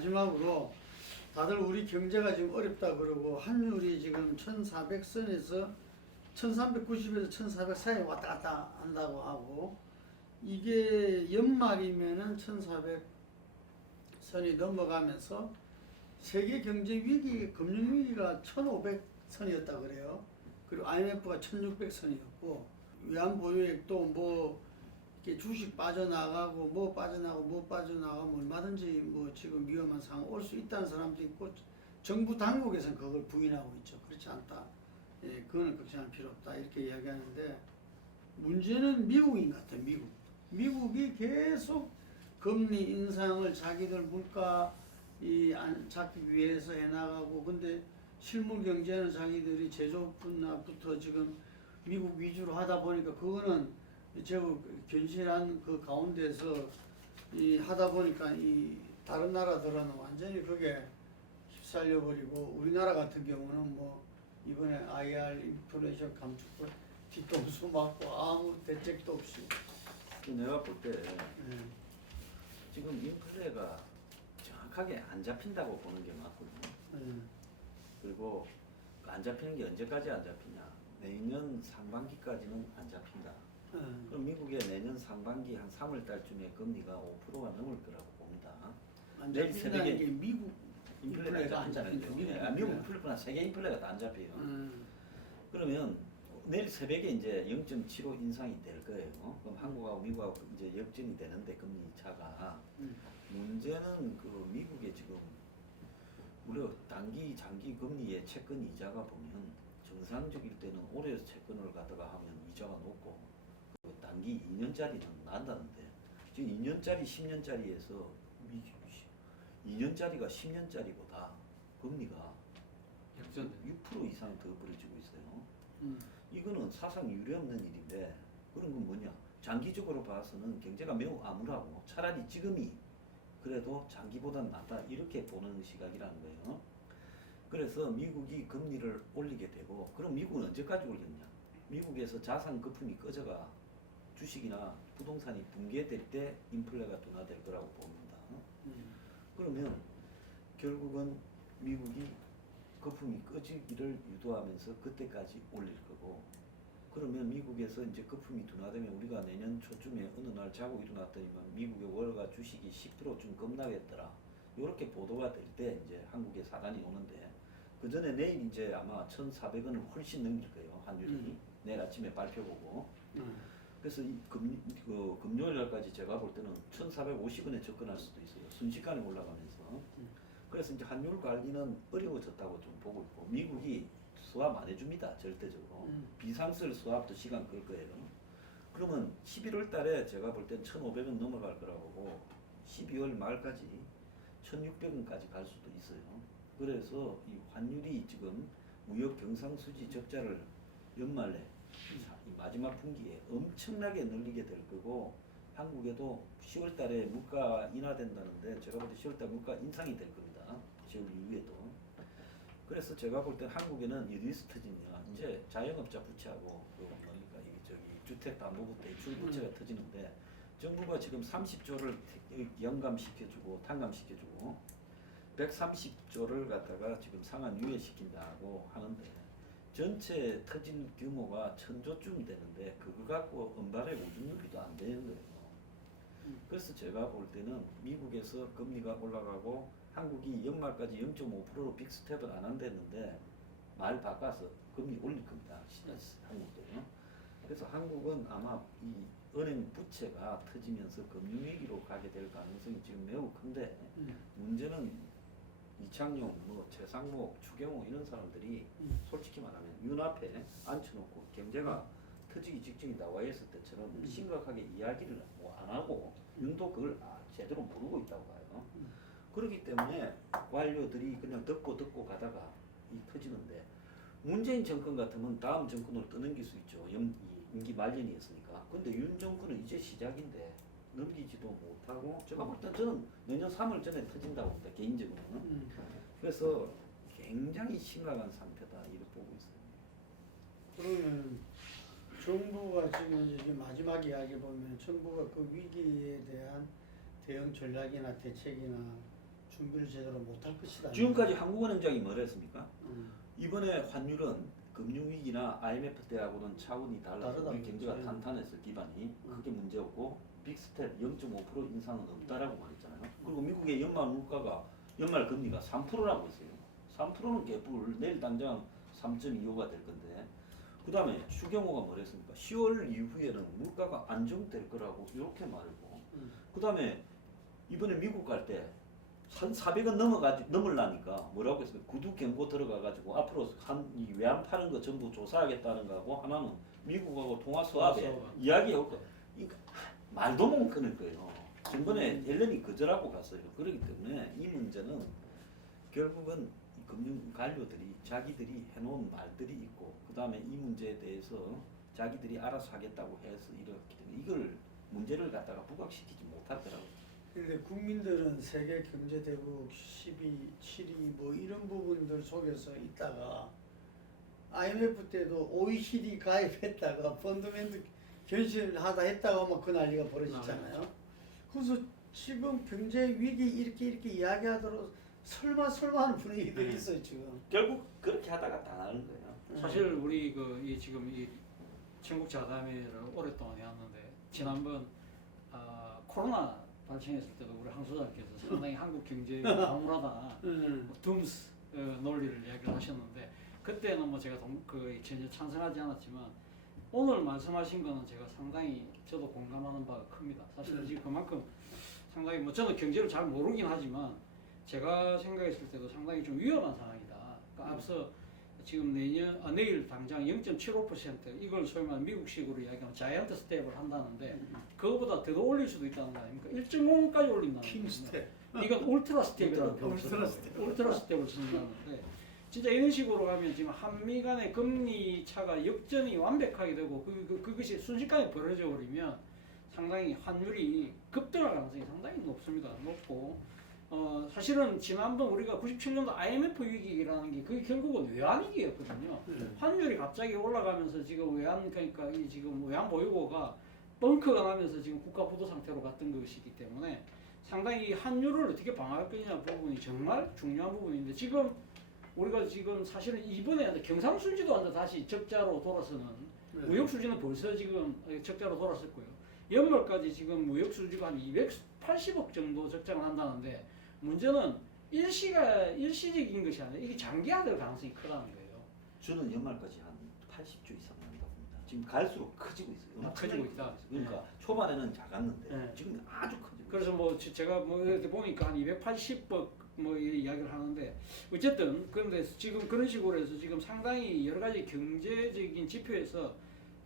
마지막으로 다들 우리 경제가 지금 어렵다 그러고 환율이 지금 1400선에서 1390에서 1400 사이에 왔다 갔다 한다고 하고 이게 연말이면은 1400선이 넘어가면서 세계 경제 위기, 금융 위기가 1500선이었다 그래요. 그리고 IMF가 1600선이었고 외환 보유액도 뭐 이렇게 주식 빠져나가고 뭐 빠져나가고 뭐 빠져나가면 얼마든지 뭐 지금 위험한 상황 올 수 있다는 사람도 있고 정부 당국에서는 그걸 부인하고 있죠. 그렇지 않다. 예, 그거는 걱정할 필요 없다. 이렇게 이야기하는데 문제는 미국인 것 같아요. 미국. 미국이 계속 금리 인상을 자기들 물가 잡기 위해서 해나가고 근데 실물 경제는 자기들이 제조 분야부터 지금 미국 위주로 하다 보니까 그거는 제법 견실한 그 가운데서 하다 보니까 이 다른 나라들은 완전히 그게 휩쓸려 버리고 우리나라 같은 경우는 뭐 이번에 IR 인플레이션 감축법 뒤통수 맞고 아무 대책도 없이 내가 볼 때 예. 지금 인플레가 정확하게 안 잡힌다고 보는 게 맞거든요. 예. 그리고 안 잡히는 게 언제까지 안 잡히냐? 내년 상반기까지는 안 잡힌다. 예. 그럼 미국의 내년 상반기 한 3월 달쯤에 금리가 5%가 넘을 거라고 봅니다. 안 내일 잡힌다는 새벽에 게 미국 인플레가 안 잡히는 잡힌다. 거예요. 미국 인플레나 세계 인플레가 다 안 잡혀요. 그러면 내일 새벽에 이제 0.75 인상이 될 거예요. 그럼 한국하고 미국하고 이제 역전이 되는데 금리 차가 문제는 그 미국의 지금 우리가 단기 장기 금리의 채권 이자가 보면 정상적일 때는 올해 채권을 갖다가 하면 이자가 높고 그 단기 2년짜리는 난다는데 지금 2년짜리 10년짜리에서 2년짜리가 10년짜리보다 금리가 역전 6% 이상 더 벌어지고 있어요. 이거는 사상 유례없는 일인데 그런 건 뭐냐? 장기적으로 봐서는 경제가 매우 암울하고 차라리 지금이 그래도 장기보다는 낫다 이렇게 보는 시각이라는 거예요. 그래서 미국이 금리를 올리게 되고 그럼 미국은 언제까지 올렸냐? 미국에서 자산 거품이 꺼져가 주식이나 부동산이 붕괴될 때 인플레가 둔화될 거라고 봅니다. 그러면 결국은 미국이 거품이 꺼지기를 유도하면서 그때까지 올릴 거고 그러면 미국에서 이제 거품이 둔화되면 우리가 내년 초쯤에 어느 날 자고 일어났더니만 미국의 월가 주식이 10%좀 급락했더라 이렇게 보도가 될 때 이제 한국에 사단이 오는데 그 전에 내일 이제 아마 1,400원을 훨씬 넘길 거예요 환율이 내일 아침에 발표 보고 그래서 금요일 날까지 제가 볼 때는 1,450원에 접근할 수도 있어요 순식간에 올라가면서 그래서 이제 환율 관리는 어려워졌다고 좀 보고 있고 미국이 수합 안 해줍니다 절대적으로 비상설 수합도 시간 끌 거예요. 그러면 11월 달에 제가 볼 땐 1,500원 넘어갈 거라고 보고 12월 말까지 1,600원까지 갈 수도 있어요. 그래서 이 환율이 지금 무역 경상수지 적자를 연말에 이 마지막 분기에 엄청나게 늘리게 될 거고 한국에도 10월 달에 물가 인하된다는데 제가 볼 때 10월 달 물가 인상이 될 겁니다. 10월 이후에도. 그래서 제가 볼 때 한국에는 어디서 터지냐 이제 자영업자 부채하고 그 뭡니까 이게 저기 주택담보부 대출 부채가 터지는데 정부가 지금 30조를 영감시켜주고 탕감시켜주고 130조를 갖다가 지금 상환 유예시킨다고 하는데 전체 터질 규모가 1,000조쯤 되는데 그거 갖고 은발의 우준율이도 안 되는 거예요. 그래서 제가 볼 때는 미국에서 금리가 올라가고 한국이 연말까지 0.5%로 빅스텝을 안 한댔는데 말 바꿔서 금리 올릴 겁니다. 한국도요. 그래서 한국은 아마 이 은행 부채가 터지면서 금융위기로 가게 될 가능성이 지금 매우 큰데 문제는 이창용, 뭐 최상목, 추경호 이런 사람들이 솔직히 말하면 눈앞에 앉혀놓고 경제가 터지기 직전이 나와 있을 때처럼 심각하게 이야기를 뭐 안 하고 윤도 그걸 제대로 모르고 있다고 봐요. 그렇기 때문에 관료들이 그냥 듣고 가다가 이 터지는데 문재인 정권 같으면 다음 정권으로 떠넘길 수 있죠. 임기 말년이었으니까. 근데 윤 정권은 이제 시작인데 넘기지도 못하고 제가 볼 땐 저는 내년 3월 전에 터진다고 봅니다. 개인적으로는. 그래서 굉장히 심각한 상태다 이렇게 보고 있어요. 그러면 정부가 지금 이제 마지막 이야기 보면 정부가 그 위기에 대한 대응 전략이나 대책이나 준비를 제대로 못할 것이다. 지금까지 한국은행장이 뭐라 했습니까? 음. 이번에 환율은 금융위기나 IMF 때하고는 차원이 달라서 다르다. 우리 경제가 네. 탄탄했을 기반이 그게 문제였고 빅스텝 0.5% 인상은 없다라고 말했잖아요. 그리고 미국의 연말 물가가 연말 금리가 3%라고 했어요. 3%는 개뿔 내일 당장 3.25가 될 건데 그 다음에 추경호가 뭐랬습니까? 10월 이후에는 물가가 안정될 거라고 이렇게 말했고 그 다음에 이번에 미국 갈 때 1,400원 넘으려니까 뭐라고 했어요? 구두 경고 들어가가지고 앞으로 이 외환 파는 거 전부 조사하겠다는 거하고 하나는 미국하고 통화 수합에 이야기해올 거. 이거 말도 못 끊을 거예요. 전번에 옐런이 거절하고 갔어요. 그렇기 때문에 이 문제는 결국은 이 금융 관료들이 자기들이 해놓은 말들이 있고 그 다음에 이 문제에 대해서 자기들이 알아서 하겠다고 해서 이렇기 때문에 이걸 문제를 갖다가 부각시키지 못하더라고요. 그런데 국민들은 세계 경제 대국 12, 7위 뭐 이런 부분들 속에서 있다가 IMF 때도 OECD 가입했다가 펀드멘트 견실하다 했다가 막 그 난리가 벌어졌잖아요. 그래서 지금 경제 위기 이렇게 이야기하도록 설마 하는 분위기들이 있어요 지금. 결국 그렇게 하다가 당하는 거예요. 사실 우리 이 지금 이 전국 자담회를 오랫동안 해왔는데 지난번 코로나 발생했을 때도 우리 황 소장께서 상당히 한국 경제가 암울하다, 둠스 논리를 이야기를 하셨는데 그때는 뭐 제가 전혀 찬성하지 않았지만 오늘 말씀하신 거는 제가 상당히 저도 공감하는 바가 큽니다. 사실 지금 그만큼 상당히 뭐 저는 경제를 잘 모르긴 하지만 제가 생각했을 때도 상당히 좀 위험한 상황이다. 그러니까 앞서 지금 내일 당장 0.75% 이걸 소위 말하는 미국식으로 이야기하면 자이언트 스텝을 한다는데 그거보다 더 올릴 수도 있다는 거 아닙니까? 1.5까지 올린다는 킹 거예요. 스텝. 이건 울트라 스텝이라는 울트라 스텝을 쓴다는데 진짜 이런 식으로 가면 지금 한미 간의 금리 차가 역전이 완벽하게 되고 그것이 순식간에 벌어져 버리면 상당히 환율이 급등할 가능성이 상당히 높습니다. 높고 사실은 지난번 우리가 97년도 IMF 위기라는 게 그게 결국은 외환 위기였거든요. 환율이 갑자기 올라가면서 지금 그러니까 이 지금 외환 보유고가 벙커가 나면서 지금 국가 부도 상태로 갔던 것이기 때문에 상당히 이 환율을 어떻게 방어할 거냐 부분이 정말 중요한 부분인데 지금 우리가 지금 사실은 이번에 경상수지도 완전 다시 적자로 돌아서는 무역 수지는 벌써 지금 적자로 돌아섰 고요. 연말까지 지금 무역 수지가 한 280억 정도 적자가 난다는데 문제는 일시적인 것이 아니라 이게 장기화될 가능성이 크다는 거예요. 저는 연말까지 한 80조 이상 난다고 봅니다. 지금 갈수록 커지고 있어요. 커지고 있다. 그러니까 초반에는 작았는데 네. 지금 아주 커지고 그래서 뭐 제가 뭐 이렇게 보니까 한 280억 뭐 이야기를 하는데 어쨌든 그런데 지금 그런 식으로 해서 지금 상당히 여러 가지 경제적인 지표에서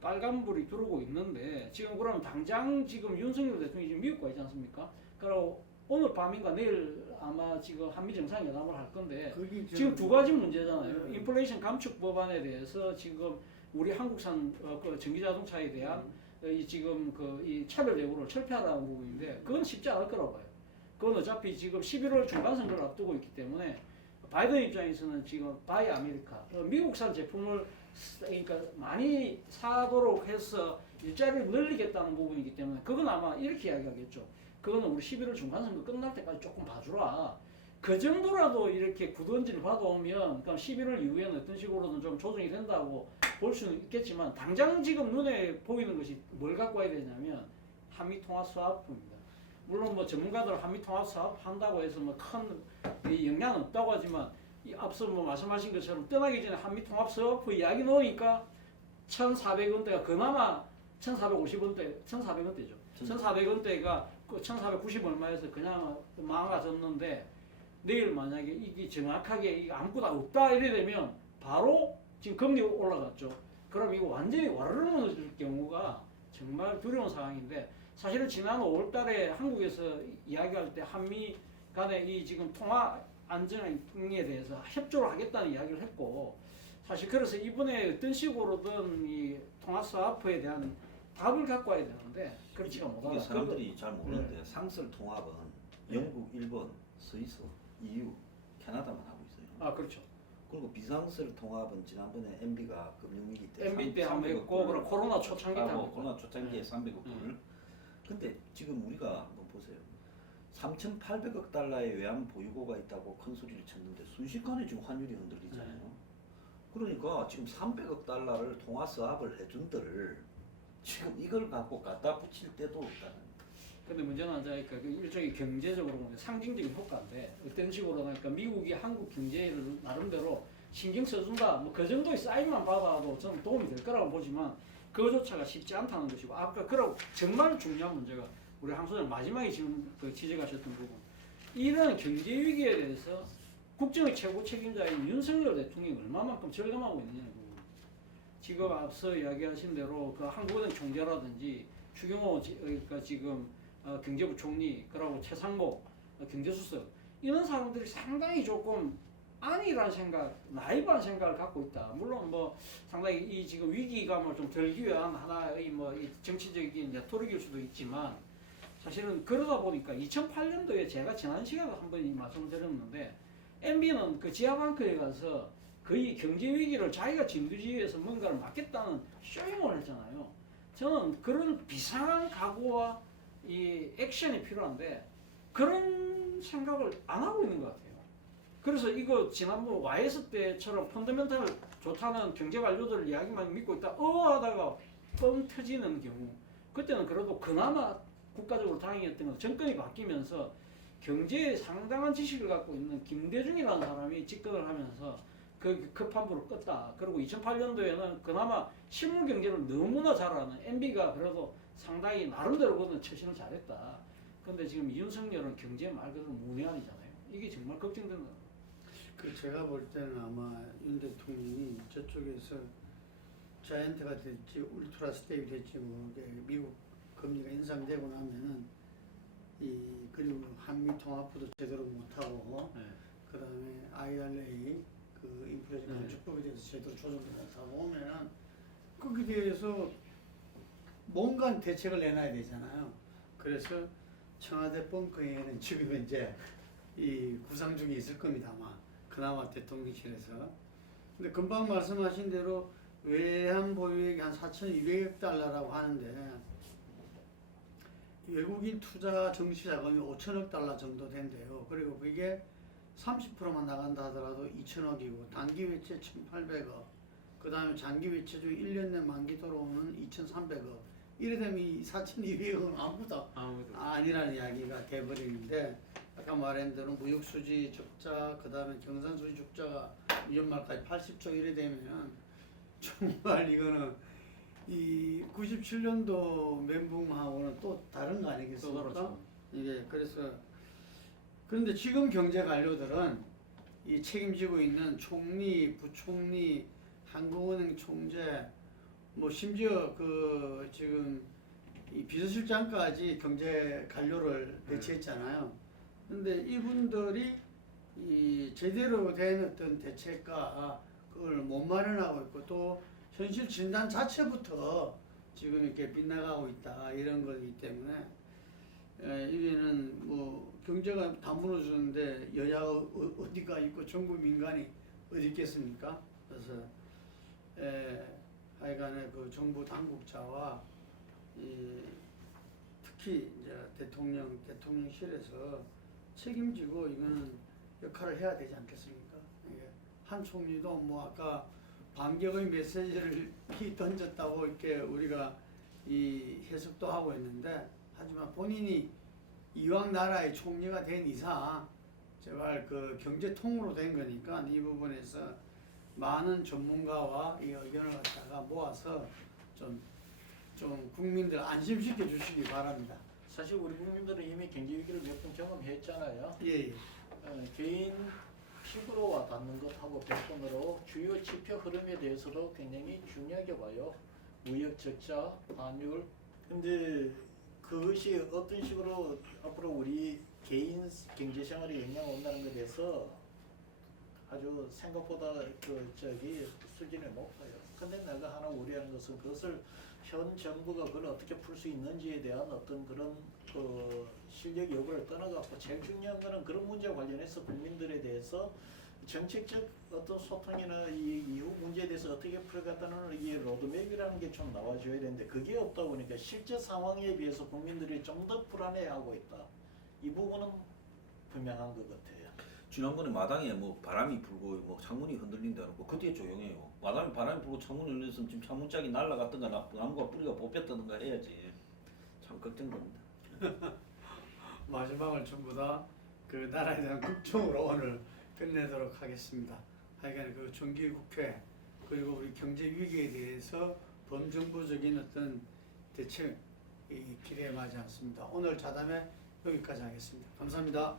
빨간불이 들어오고 있는데 지금 그러면 당장 지금 윤석열 대통령이 지금 미국 가 있지 않습니까? 그리고 오늘 밤인가 내일 아마 지금 한미 정상회담을 할 건데 지금 두 가지 문제잖아요. 인플레이션 감축 법안에 대해서 지금 우리 한국산 그 전기자동차에 대한 이 지금 이 차별 예우를 철폐하라는 부분인데 그건 쉽지 않을 거라고 봐요. 그건 어차피 지금 11월 중간 선거를 앞두고 있기 때문에 바이든 입장에서는 지금 바이 아메리카 미국산 제품을 그러니까 많이 사도록 해서 일자리를 늘리겠다는 부분이기 때문에 그건 아마 이렇게 이야기하겠죠. 그거는 우리 11월 중간 선거 끝날 때까지 조금 봐주라. 그 정도라도 이렇게 굳은지를 받아오면 그럼 11월 이후에는 어떤 식으로든 좀 조정이 된다고 볼 수는 있겠지만 당장 지금 눈에 보이는 것이 뭘 갖고 와야 되냐면 한미 통화 수합입니다. 물론 뭐 전문가들 한미 통화 수합 한다고 해서 뭐 큰 영향은 없다고 하지만 이 앞서 뭐 말씀하신 것처럼 떠나기 전에 한미 통합 수합 이야기 나오니까 1,400원대가 그나마 1,450원대, 1,400원대죠. 1,400원대가 그 1,490 얼마에서 그냥 망가졌는데 내일 만약에 이게 정확하게 이게 아무것도 없다 이래 되면 바로 지금 금리 올라갔죠. 그럼 이거 완전히 와르르 무너질 경우가 정말 두려운 상황인데 사실은 지난 5월달에 한국에서 이야기할 때 한미 간의 이 지금 통화 안정에 대해서 협조를 하겠다는 이야기를 했고 사실 그래서 이번에 어떤 식으로든 이 통화 스와프에 대한 답을 갖고 와야 되는데 그렇지가 못하다. 이게 사람들이 잘 모르는데 상설 통합은 영국, 일본, 스위스, EU, 캐나다만 하고 있어요. 아 그렇죠. 그리고 비상설 통합은 지난번에 MB가 금융위기 때 MB 때 한번 했고 그럼 코로나 초창기 때 한번 코로나 초창기에 300억 불. 근데 지금 우리가 한번 보세요. 3,800억 달러의 외환 보유고가 있다고 큰 소리를 쳤는데 순식간에 지금 환율이 흔들리잖아요. 그러니까 지금 300억 달러를 통화 수합을 해준들 지금 이걸 갖고 갖다 붙일 때도 없다는. 근데 문제는 그러니까 그 일종의 경제적으로 보면 상징적인 효과인데 어떤 식으로 하니까 미국이 한국 경제를 나름대로 신경 써준다 뭐 그 정도의 사인만 받아도 저는 도움이 될 거라고 보지만 그조차가 쉽지 않다는 것이고 아까 그러고 정말 중요한 문제가 우리 황 소장 마지막에 지금 그 지적하셨던 부분 이런 경제 위기에 대해서 국정의 최고 책임자인 윤석열 대통령이 얼마만큼 절감하고 있느냐는 부분. 지금 앞서 이야기하신 대로 그 한국은행 총재라든지 추경호 그러니까 지금 경제부총리 그리고 최상목 경제수석 이런 사람들이 상당히 조금 아니란 생각, 나이브한 생각을 갖고 있다. 물론 뭐 상당히 이 지금 위기감을 좀 덜기 위한 하나의 뭐이 정치적인 레토릭일 수도 있지만 사실은 그러다 보니까 2008년도에 제가 지난 시간에 한번 말씀드렸는데 MB는 그 지하방크에 가서 거의 경제 위기를 자기가 진두지휘 해서 뭔가를 막겠다는 쇼잉을 했잖아요. 저는 그런 비상한 각오와 이 액션이 필요한데 그런 생각을 안 하고 있는 것 같아요. 그래서 이거 지난번 YS 때처럼 펀더멘탈 좋다는 경제 관료들 이야기만 믿고 있다 하다가 뻥 터지는 경우 그때는 그래도 그나마 국가적으로 다행이었던 건 정권이 바뀌면서 경제에 상당한 지식을 갖고 있는 김대중이라는 사람이 집권을 하면서 그 급한 불을 껐다. 그리고 2008년도에는 그나마 실물 경제를 너무나 잘 아는 MB가 그래도 상당히 나름대로 그는 처신을 잘했다. 근데 지금 윤석열은 경제 말 그대로 무내한이잖아요. 이게 정말 걱정된다. 그 제가 볼 때는 아마 윤 대통령이 저쪽에서 자이언트가 될지 울트라 스테이이 될지 뭐 미국 금리가 인상되고 나면은 그리고 한미 통화부도 제대로 못하고 네. 그다음에 IRA 그 인플레이션 네. 감축법에 대해서 제대로 조정도 못하고 오면은 거기에 대해서 뭔가 대책을 내놔야 되잖아요. 그래서 청와대 벙커에는 지금 이제 이 구상 중에 있을 겁니다 아마 그나마 대통령실에서. 근데 금방 말씀하신 대로 외환 보유액이 한 4,200억 달러라고 하는데 외국인 투자 정시 자금이 5천억 달러 정도 된대요. 그리고 그게 30%만 나간다 하더라도 2천억이고 단기 외채 1,800억 그 다음에 장기 외채 중 1년 내 만기 들어오는 2,300억 이래 되면 이 4,200억은 아무것도 아니라는 이야기가 돼버리는데 아까 말한 대로 무역수지 적자 그 다음에 경상수지 적자가 연말까지 80조 이래 되면 정말 이거는 이 97년도 멘붕하고는 또 다른 거 아니겠습니까? 이게 그래서 그런데 지금 경제 관료들은 이 책임지고 있는 총리, 부총리, 한국은행 총재, 뭐 심지어 그 지금 이 비서실장까지 경제 관료를 배치했잖아요. 근데 이분들이 이 제대로 된 어떤 대책과 그걸 못 마련하고 있고 또 현실 진단 자체부터 지금 이렇게 빗나가고 있다 이런 거기 때문에 이게는 뭐 경제가 다 무너지는데 여야가 어디가 있고 정부 민간이 어디 있겠습니까? 그래서 하여간에 그 정부 당국자와 특히 이제 대통령실에서 책임지고 이거는 역할을 해야 되지 않겠습니까? 한 총리도 뭐 아까 반격의 메시지를 던졌다고 이렇게 우리가 이 해석도 하고 있는데 하지만 본인이 이왕 나라의 총리가 된 이상 제발 그 경제통으로 된 거니까 이 부분에서 많은 전문가와 이 의견을 갖다가 모아서 좀 국민들 안심시켜 주시기 바랍니다. 사실 우리 국민들은 이미 경제 위기를 몇 번 경험했잖아요. 예. 개인 피부로와 닿는 것하고 별도로 주요 지표 흐름에 대해서도 굉장히 중요하게 봐요. 무역 적자, 환율. 근데 그것이 어떤 식으로 앞으로 우리 개인 경제 생활에 영향 온다는 것에 대해서 아주 생각보다 수준이 높아요. 근데 내가 하나 우려하는 것은 그것을 현 정부가 그걸 어떻게 풀 수 있는지에 대한 어떤 그런 그 실력 여부를 떠나갖고 제일 중요한 거는 그런 문제와 관련해서 국민들에 대해서 정책적 어떤 소통이나 이 이후 문제에 대해서 어떻게 풀어갔다는 이 로드맵이라는 게 좀 나와줘야 되는데 그게 없다 보니까 실제 상황에 비해서 국민들이 좀 더 불안해하고 있다. 이 부분은 분명한 것 같아요. 지난번에 마당에 뭐 바람이 불고 뭐 창문이 흔들린다고 그때 조용해요. 마당에 바람이 불고 창문이 흔들렸으면 지금 창문짝이 날아갔던가 나무가 뿌리가 뽑혔던가 해야지. 참 걱정됩니다. 마지막을 전부 다 그 나라에 대한 걱정으로 오늘 끝내도록 하겠습니다. 하여간 그 정기국회 그리고 우리 경제 위기에 대해서 범정부적인 어떤 대책 이 기대에 맞지 않습니다. 오늘 자담회 여기까지 하겠습니다. 감사합니다.